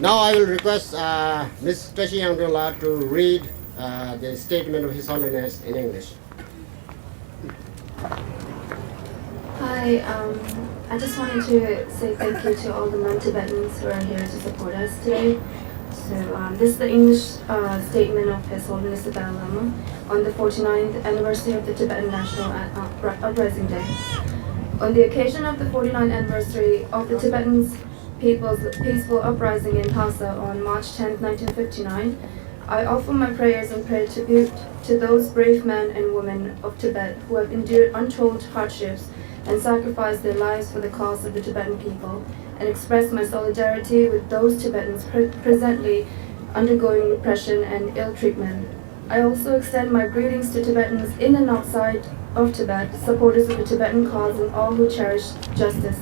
Now I will request Ms. Tashi Yangdula to read the statement of His Holiness in English. Hi, I just wanted to say thank you to all the non-Tibetans who are here to support us today. So this is the English statement of His Holiness the Dalai Lama on the 49th anniversary of the Tibetan National Uprising Day. On the occasion of the 49th anniversary of the Tibetan people's peaceful uprising in Lhasa on March 10, 1959, I offer my prayers and pay tribute to those brave men and women of Tibet who have endured untold hardships and sacrificed their lives for the cause of the Tibetan people, and express my solidarity with those Tibetans presently undergoing repression and ill treatment. I also extend my greetings to Tibetans in and outside of Tibet, supporters of the Tibetan cause and all who cherish justice.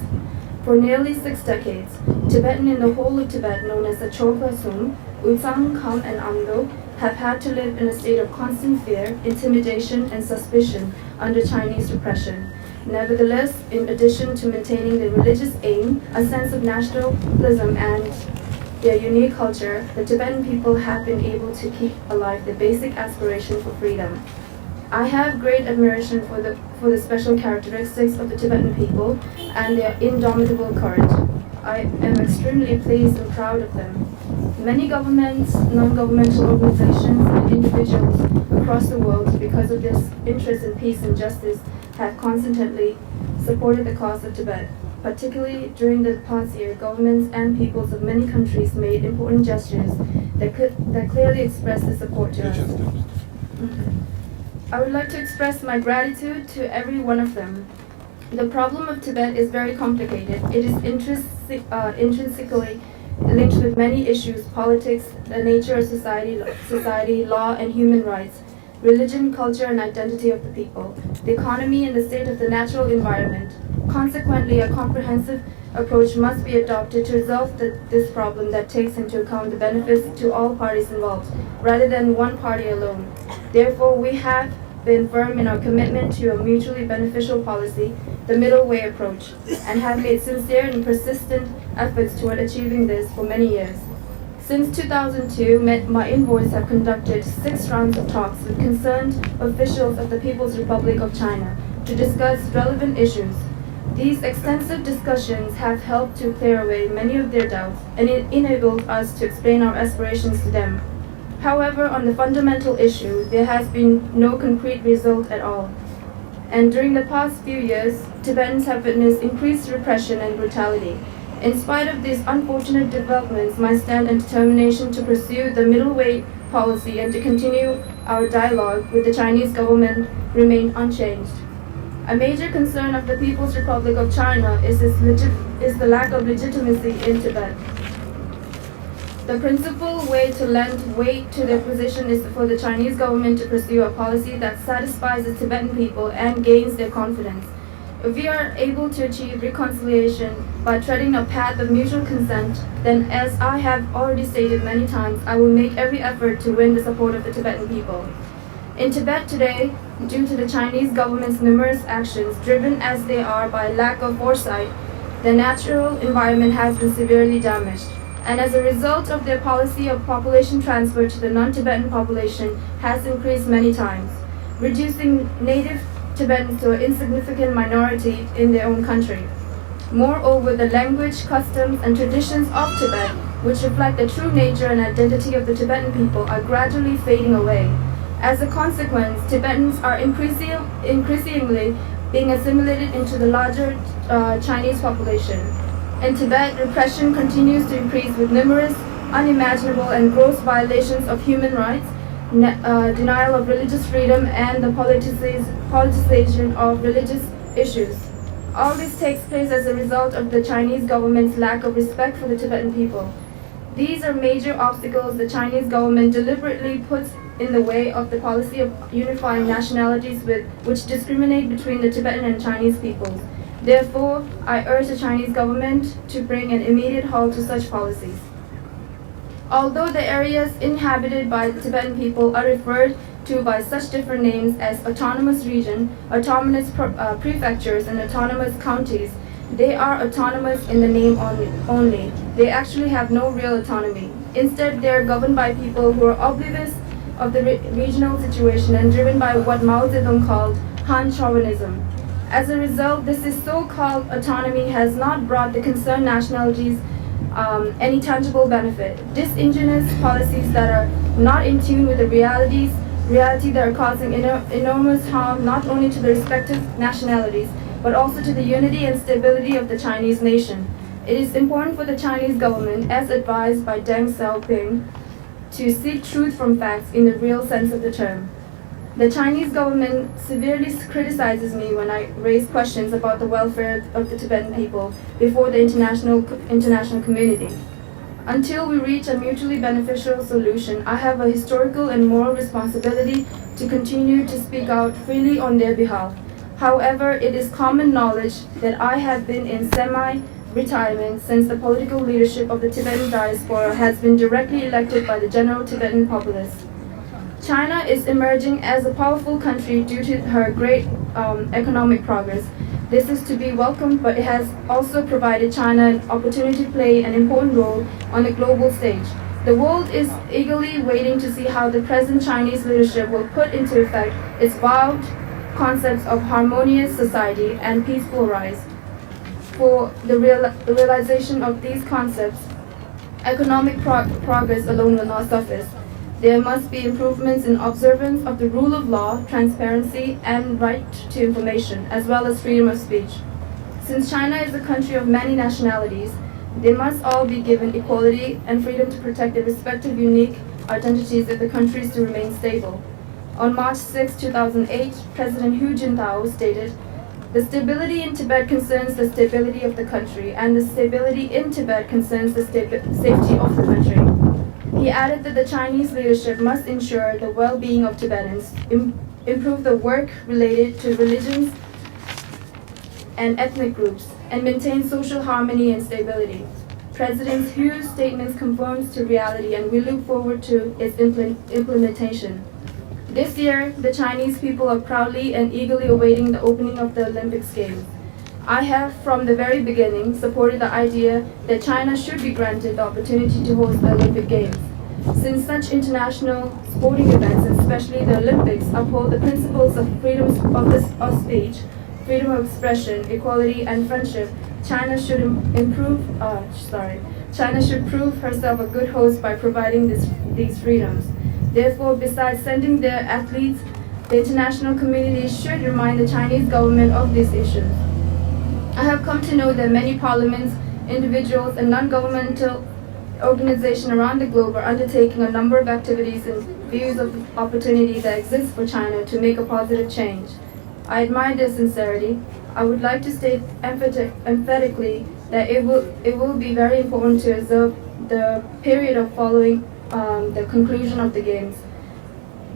For nearly 6 decades, Tibetan in the whole of Tibet, known as the Chokha Sum, Utsang, Kham, and Amdo, have had to live in a state of constant fear, intimidation, and suspicion under Chinese repression. Nevertheless, in addition to maintaining their religious aim, a sense of nationalism, and their unique culture, the Tibetan people have been able to keep alive their basic aspiration for freedom. I have great admiration for the special characteristics of the Tibetan people and their indomitable courage. I am extremely pleased and proud of them. Many governments, non-governmental organizations, and individuals across the world, because of their interest in peace and justice, have constantly supported the cause of Tibet. Particularly during the past year, governments and peoples of many countries made important gestures that clearly express their support to us. I would like to express my gratitude to every one of them. The problem of Tibet is very complicated. It is intrinsically linked with many issues: politics, the nature of society, law and human rights, religion, culture and identity of the people, the economy and the state of the natural environment. Consequently, a comprehensive approach must be adopted to resolve this problem that takes into account the benefits to all parties involved, rather than one party alone. Therefore, we have been firm in our commitment to a mutually beneficial policy, the middle way approach, and have made sincere and persistent efforts toward achieving this for many years. Since 2002, my envoys have conducted 6 rounds of talks with concerned officials of the People's Republic of China to discuss relevant issues. These extensive discussions have helped to clear away many of their doubts and enabled us to explain our aspirations to them. However, on the fundamental issue, there has been no concrete result at all. And during the past few years, Tibetans have witnessed increased repression and brutality. In spite of these unfortunate developments, my stand and determination to pursue the middle way policy and to continue our dialogue with the Chinese government remain unchanged. A major concern of the People's Republic of China is the lack of legitimacy in Tibet. The principal way to lend weight to their position is for the Chinese government to pursue a policy that satisfies the Tibetan people and gains their confidence. If we are able to achieve reconciliation by treading a path of mutual consent, then, as I have already stated many times, I will make every effort to win the support of the Tibetan people. In Tibet today, due to the Chinese government's numerous actions, driven as they are by lack of foresight, the natural environment has been severely damaged. And as a result of their policy of population transfer to the non-Tibetan population has increased many times, reducing native Tibetans to an insignificant minority in their own country. Moreover, the language, customs, and traditions of Tibet, which reflect the true nature and identity of the Tibetan people, are gradually fading away. As a consequence, Tibetans are increasingly being assimilated into the larger Chinese population. In Tibet, repression continues to increase with numerous, unimaginable, and gross violations of human rights, denial of religious freedom, and the politicization of religious issues. All this takes place as a result of the Chinese government's lack of respect for the Tibetan people. These are major obstacles the Chinese government deliberately puts in the way of the policy of unifying nationalities which discriminate between the Tibetan and Chinese peoples. Therefore, I urge the Chinese government to bring an immediate halt to such policies. Although the areas inhabited by the Tibetan people are referred to by such different names as autonomous region, autonomous prefectures, and autonomous counties, They are autonomous in the name only. They actually have no real autonomy. Instead, they are governed by people who are oblivious of the regional situation and driven by what Mao Zedong called Han chauvinism. As a result, this so-called autonomy has not brought the concerned nationalities any tangible benefit. Disingenuous policies that are not in tune with the reality that are causing enormous harm not only to the respective nationalities, but also to the unity and stability of the Chinese nation. It is important for the Chinese government, as advised by Deng Xiaoping, to seek truth from facts in the real sense of the term. The Chinese government severely criticizes me when I raise questions about the welfare of the Tibetan people before the international community. Until we reach a mutually beneficial solution, I have a historical and moral responsibility to continue to speak out freely on their behalf. However, it is common knowledge that I have been in semi-retirement since the political leadership of the Tibetan diaspora has been directly elected by the general Tibetan populace. China is emerging as a powerful country due to her great economic progress. This is to be welcomed, but it has also provided China an opportunity to play an important role on the global stage. The world is eagerly waiting to see how the present Chinese leadership will put into effect its vowed concepts of harmonious society and peaceful rise. For the realization of these concepts, economic progress alone will not suffice. There must be improvements in observance of the rule of law, transparency, and right to information, as well as freedom of speech. Since China is a country of many nationalities, they must all be given equality and freedom to protect their respective unique identities if the country is to remain stable. On March 6, 2008, President Hu Jintao stated, "The stability in Tibet concerns the stability of the country, and the stability in Tibet concerns the safety of the country." He added that the Chinese leadership must ensure the well-being of Tibetans, improve the work related to religions and ethnic groups, and maintain social harmony and stability. President Hu's statements conforms to reality, and we look forward to its implementation. This year, the Chinese people are proudly and eagerly awaiting the opening of the Olympics Games. I have, from the very beginning, supported the idea that China should be granted the opportunity to host the Olympic Games. Since such international sporting events, especially the Olympics, uphold the principles of freedom of speech, freedom of expression, equality, and friendship, China should prove herself a good host by providing these freedoms. Therefore, besides sending their athletes, the international community should remind the Chinese government of these issues. I have come to know that many parliaments, individuals, and non-governmental organizations around the globe are undertaking a number of activities in views of the opportunity that exists for China to make a positive change. I admire their sincerity. I would like to state emphatically that it will be very important to observe the period of following the conclusion of the Games.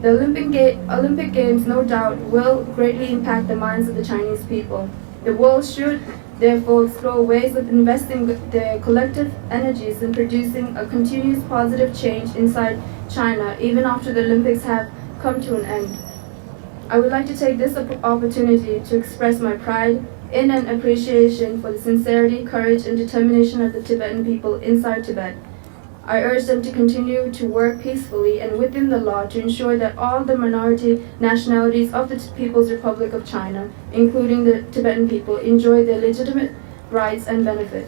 The Olympic Games, no doubt, will greatly impact the minds of the Chinese people. The world should therefore explore ways of investing their collective energies in producing a continuous positive change inside China, even after the Olympics have come to an end. I would like to take this opportunity to express my pride in and appreciation for the sincerity, courage, and determination of the Tibetan people inside Tibet. I urge them to continue to work peacefully and within the law to ensure that all the minority nationalities of the People's Republic of China, including the Tibetan people, enjoy their legitimate rights and benefit.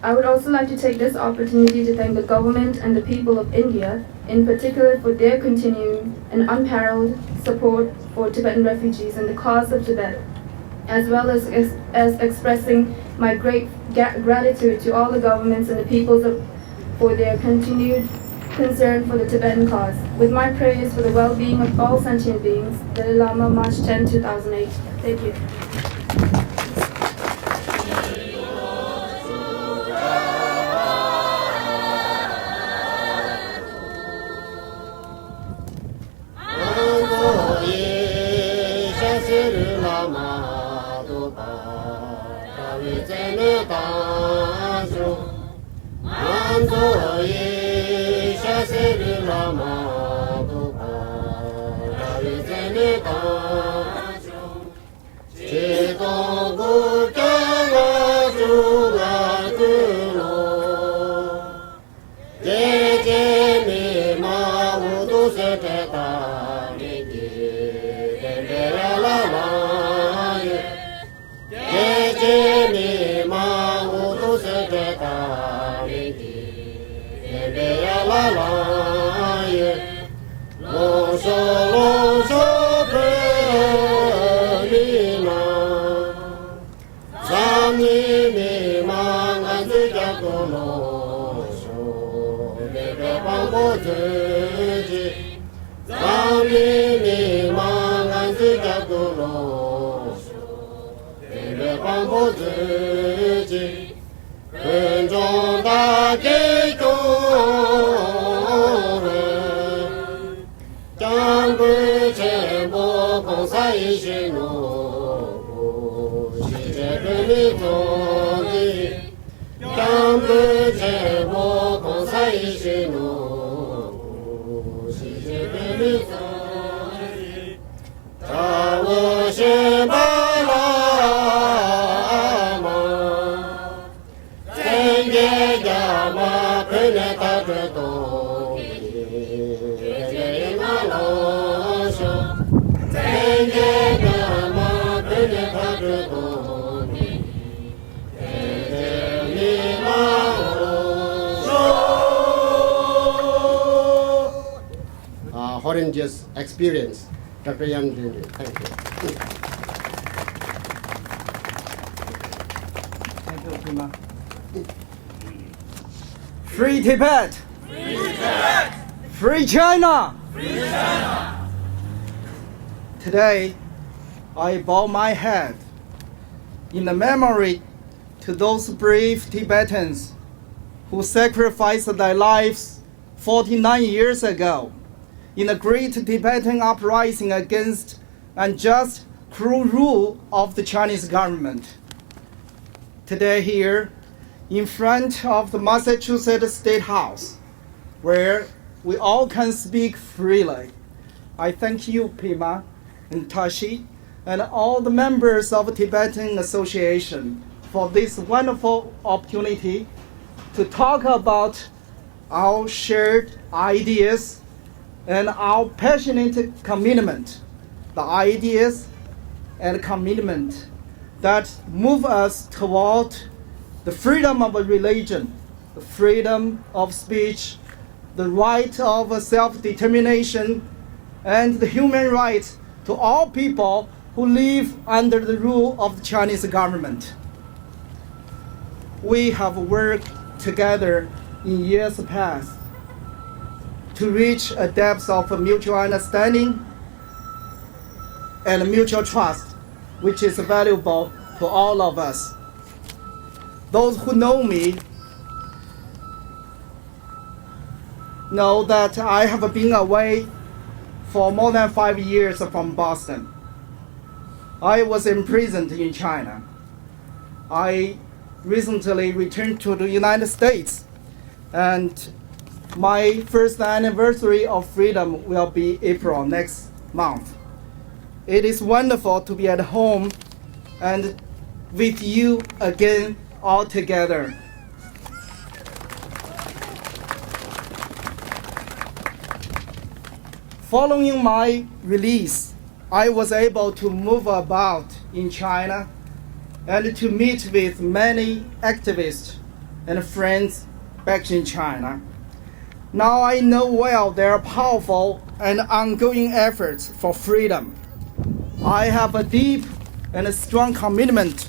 I would also like to take this opportunity to thank the government and the people of India, in particular, for their continuing and unparalleled support for Tibetan refugees and the cause of Tibet, as well as expressing my great gratitude to all the governments and the peoples for their continued concern for the Tibetan cause. With my prayers for the well-being of all sentient beings, Dalai Lama, March 10, 2008. Thank you. Lama Holiness experience. Dr. Yang Jr. Thank you. Thank you, Prima. Free Tibet! Free Tibet! Free China! Free China! Today, I bow my head in the memory to those brave Tibetans who sacrificed their lives 49 years ago in the great Tibetan uprising against unjust, cruel rule of the Chinese government. Today here, in front of the Massachusetts State House, where we all can speak freely, I thank you, Pima and Tashi, and all the members of the Tibetan Association for this wonderful opportunity to talk about our shared ideas and our passionate commitment, the ideas and commitment that move us toward the freedom of religion, the freedom of speech, the right of self-determination, and the human rights to all people who live under the rule of the Chinese government. We have worked together in years past to reach a depth of mutual understanding and mutual trust, which is valuable to all of us. Those who know me know that I have been away for more than 5 years from Boston. I was imprisoned in China. I recently returned to the United States, and my first anniversary of freedom will be April next month. It is wonderful to be at home and with you again all together. Following my release, I was able to move about in China and to meet with many activists and friends back in China. Now I know well their powerful and ongoing efforts for freedom. I have a deep and a strong commitment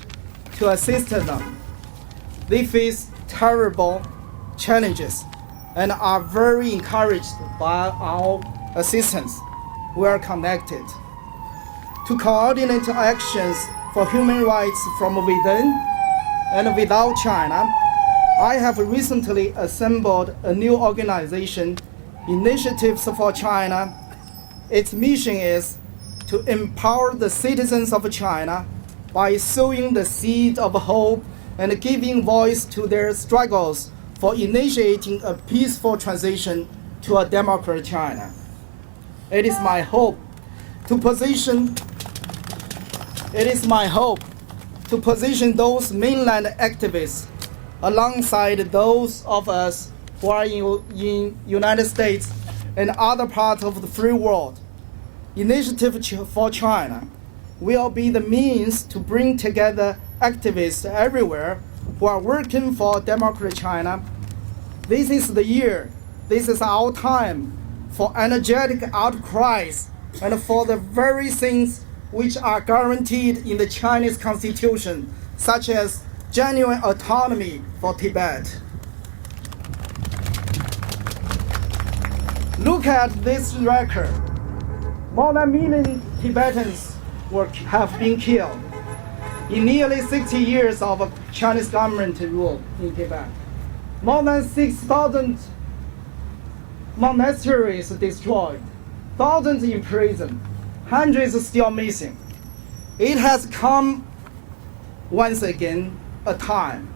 to assist them. They face terrible challenges and are very encouraged by our assistance. We are connected to coordinate actions for human rights from within and without China. I have recently assembled a new organization, Initiatives for China. Its mission is to empower the citizens of China by sowing the seed of hope and giving voice to their struggles for initiating a peaceful transition to a democratic China. It is my hope to position those mainland activists alongside those of us who are in United States and other parts of the free world. Initiative for China will be the means to bring together activists everywhere who are working for democratic China This is the year, this is our time for energetic outcries and for the very things which are guaranteed in the Chinese Constitution, such as genuine autonomy for Tibet. Look at this record. More than a million Tibetans have been killed in nearly 60 years of Chinese government rule in Tibet. More than 6,000 monasteries destroyed, thousands in prison, hundreds still missing. It has come once again a time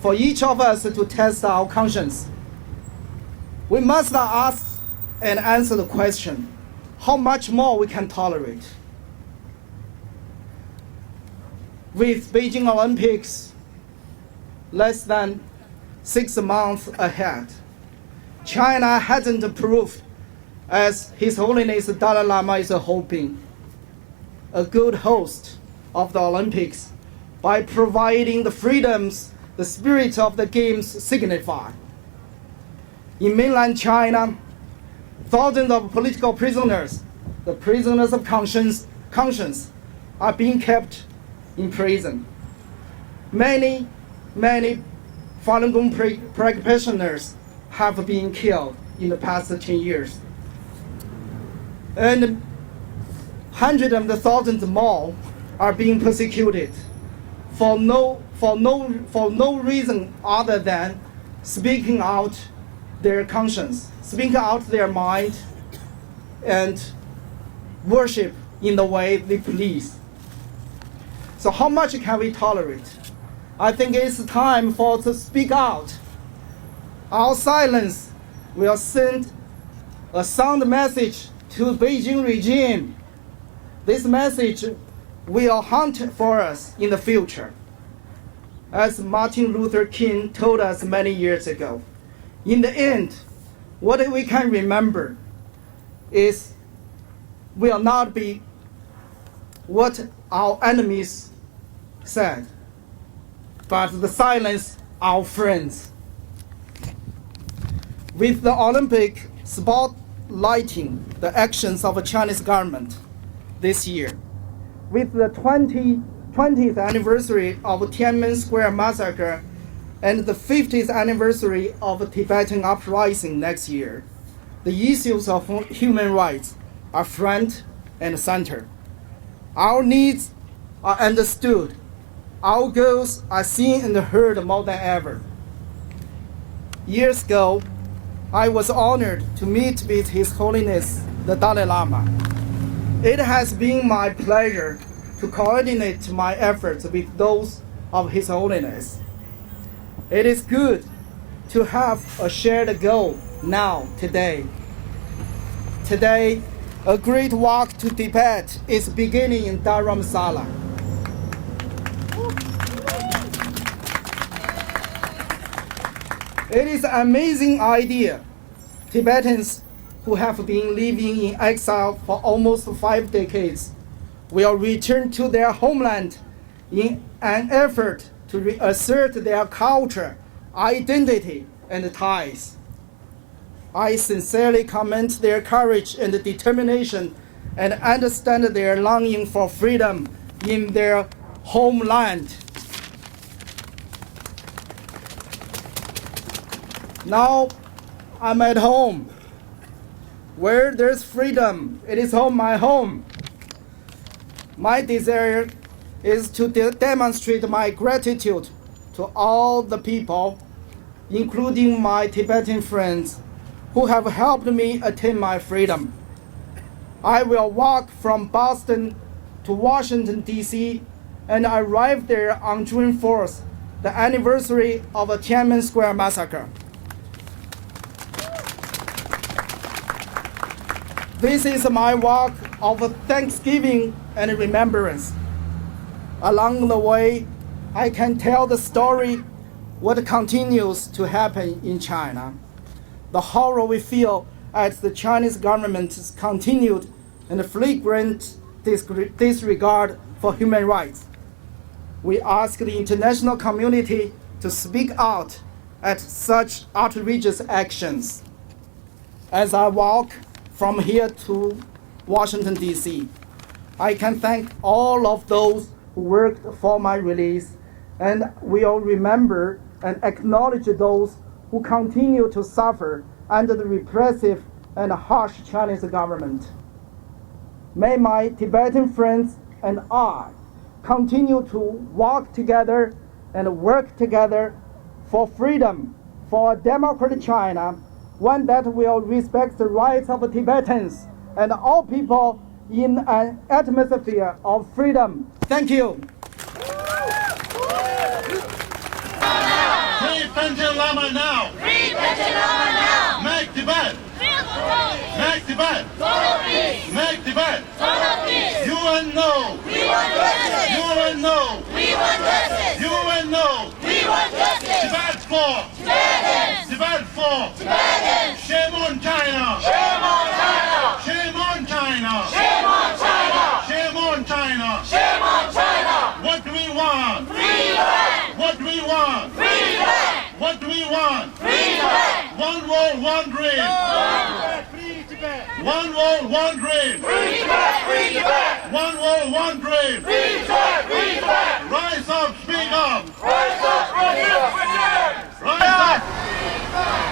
for each of us to test our conscience. We must ask and answer the question, how much more we can tolerate. With Beijing Olympics less than 6 months ahead, China hasn't proved, as His Holiness Dalai Lama is hoping, a good host of the Olympics by providing the freedoms the spirit of the games signify. In mainland China, thousands of political prisoners, the prisoners of conscience, are being kept in prison. Many Falun Gong practitioners have been killed in the past 10 years. And hundreds of thousands more are being persecuted for no reason other than speaking out their conscience, speaking out their mind, and worship in the way they please. So how much can we tolerate? I think it's time for us to speak out. Our silence will send a sound message to the Beijing regime. This message will haunt for us in the future. As Martin Luther King told us many years ago, in the end, what we can remember will not be what our enemies said, but the silence our friends. With the Olympic spotlighting the actions of the Chinese government this year, with the 20th anniversary of Tiananmen Square massacre and the 50th anniversary of the Tibetan Uprising next year, the issues of human rights are front and center. Our needs are understood. Our goals are seen and heard more than ever. Years ago, I was honored to meet with His Holiness the Dalai Lama. It has been my pleasure to coordinate my efforts with those of His Holiness. It is good to have a shared goal now, today. Today, a great walk to Tibet is beginning in Dharamsala. It is an amazing idea. Tibetans who have been living in exile for almost 5 decades will return to their homeland in an effort to reassert their culture, identity, and ties. I sincerely commend their courage and determination and understand their longing for freedom in their homeland. Now I'm at home. Where there's freedom, it is home, my home. My desire is to demonstrate my gratitude to all the people, including my Tibetan friends, who have helped me attain my freedom. I will walk from Boston to Washington, D.C., and arrive there on June 4th, the anniversary of the Tiananmen Square massacre. This is my walk of thanksgiving and remembrance. Along the way, I can tell the story what continues to happen in China, the horror we feel at the Chinese government's continued and flagrant disregard for human rights. We ask the international community to speak out at such outrageous actions. As I walk from here to Washington, D.C., I can thank all of those who worked for my release, and we'll remember and acknowledge those who continue to suffer under the repressive and harsh Chinese government. May my Tibetan friends and I continue to walk together and work together for freedom, for a democratic China, one that will respect the rights of Tibetans and all people in an atmosphere of freedom. Thank you. Free Panchen Lama now! Free Tibetan Lama now! Make Tibet! Make Tibet! Total peace! Make Tibet! Total peace! You and no! We want justice! You and no! We want justice! You and no! We want justice! Tibet for! Tibetans! Tibet for! Tibetans! Shame on China! Shame on China! Shame on China! Shame on China! Shame on China! Shame on China! What do we want? Free Tibet! What do we want? Free Tibet! What do we want? Free Tibet! One world, one dream! One world, one dream! Free Tibet! Free Tibet! One world, one dream! Free Tibet! Free Tibet! Rise up, speak up! Rise up! Rise up! Rise up!